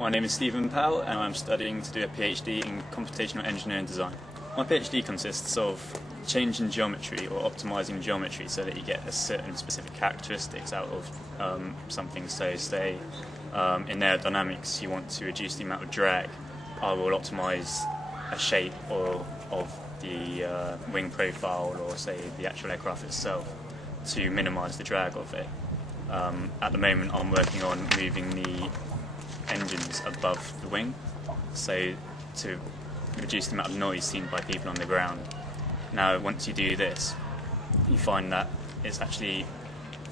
My name is Stephen Powell and I'm studying to do a PhD in computational engineering design. My PhD consists of changing geometry or optimizing geometry so that you get a certain specific characteristics out of something. So say in aerodynamics you want to reduce the amount of drag, I will optimize a shape or of the wing profile or say the actual aircraft itself to minimize the drag of it. At the moment I'm working on moving the engines above the wing, so to reduce the amount of noise seen by people on the ground. Now once you do this, you find that it's actually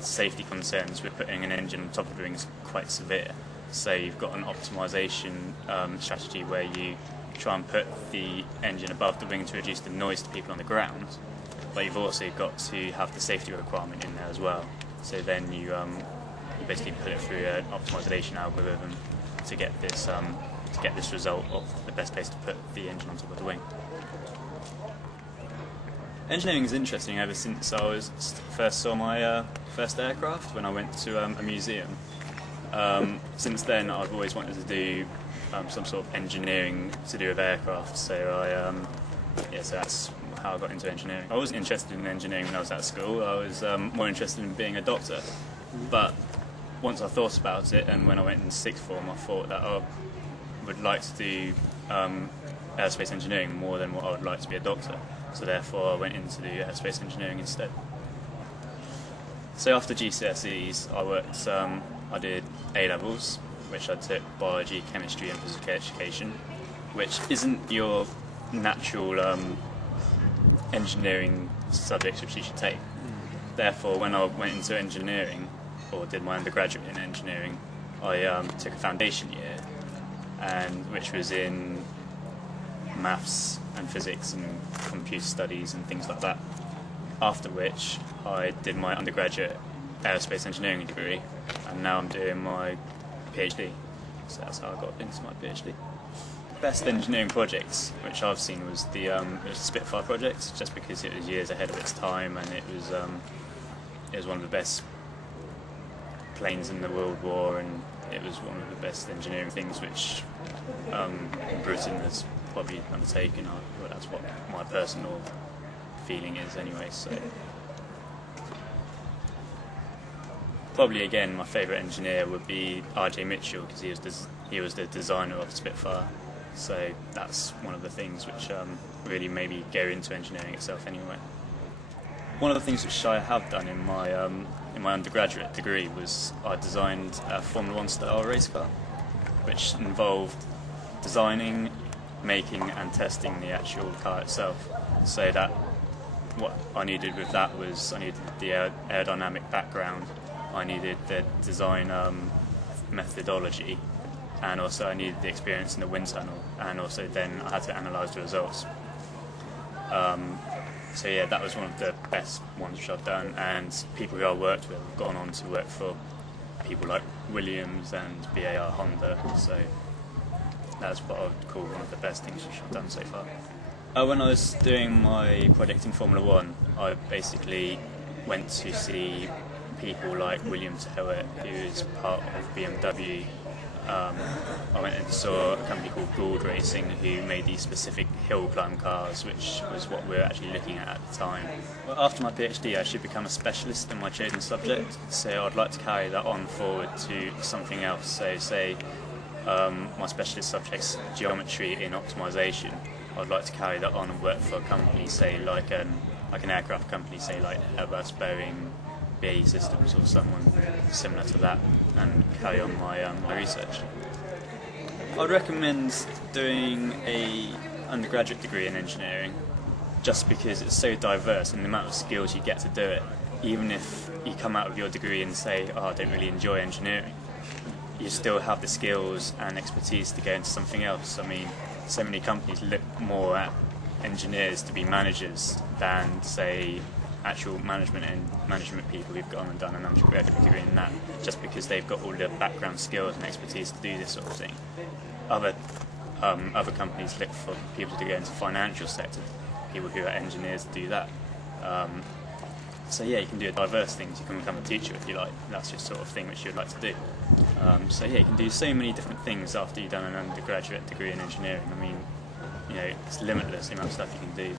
safety concerns with putting an engine on top of the wing is quite severe. So you've got an optimization strategy where you try and put the engine above the wing to reduce the noise to people on the ground, but you've also got to have the safety requirement in there as well. So then you basically put it through an optimization algorithm to get this result of the best place to put the engine on top of the wing. Engineering is interesting ever since I first saw my first aircraft when I went to a museum. Since then I've always wanted to do some sort of engineering to do with aircraft, so so that's how I got into engineering. I wasn't interested in engineering when I was at school. I was more interested in being a doctor, but once I thought about it, and when I went in sixth form, I thought that I would like to do aerospace engineering more than what I would like to be a doctor. So therefore I went into do aerospace engineering instead. So after GCSEs I did A-levels, which I took biology, chemistry and physical education, which isn't your natural engineering subjects which you should take. Therefore when I went into engineering, or did my undergraduate in engineering, I took a foundation year, which was in maths and physics and computer studies and things like that. After which I did my undergraduate aerospace engineering degree, and now I'm doing my PhD. So that's how I got into my PhD. Best engineering projects which I've seen was the Spitfire project, just because it was years ahead of its time, and it was one of the best planes in the World War, and it was one of the best engineering things which Britain has probably undertaken. Well, that's what my personal feeling is anyway. So probably again my favourite engineer would be R.J. Mitchell, because he was the designer of Spitfire. So that's one of the things which really made me go into engineering itself anyway. One of the things which I have done in my undergraduate degree was I designed a Formula 1 style race car, which involved designing, making and testing the actual car itself. So that what I needed with that was I needed the aerodynamic background, I needed the design methodology, and also I needed the experience in the wind tunnel, and also then I had to analyse the results. So yeah, that was one of the best ones which I've done, and people who I worked with have gone on to work for people like Williams and BAR Honda, so that's what I would call one of the best things which I've done so far. When I was doing my project in Formula 1, I basically went to see people like William Towett, who is part of BMW. I went and saw a company called Gould Racing, who made these specific hill climb cars, which was what we were actually looking at the time. Well, after my PhD I should become a specialist in my chosen subject, so I'd like to carry that on forward to something else. So say my specialist subject's geometry in optimization, I'd like to carry that on and work for a company, say like an aircraft company, say like Airbus, Boeing, BAE Systems or someone similar to that, and carry on my research. I'd recommend doing an undergraduate degree in engineering, just because it's so diverse and the amount of skills you get to do it. Even if you come out of your degree and say, oh, I don't really enjoy engineering, you still have the skills and expertise to go into something else. I mean, so many companies look more at engineers to be managers than, say, actual management people who've gone and done an undergraduate degree in that, just because they've got all the background skills and expertise to do this sort of thing. Other companies look for people to go into the financial sector, people who are engineers to do that. So yeah, you can do diverse things. You can become a teacher if you like. That's your sort of thing which you'd like to do. So yeah, you can do so many different things after you've done an undergraduate degree in engineering. I mean, it's limitless the amount of stuff you can do.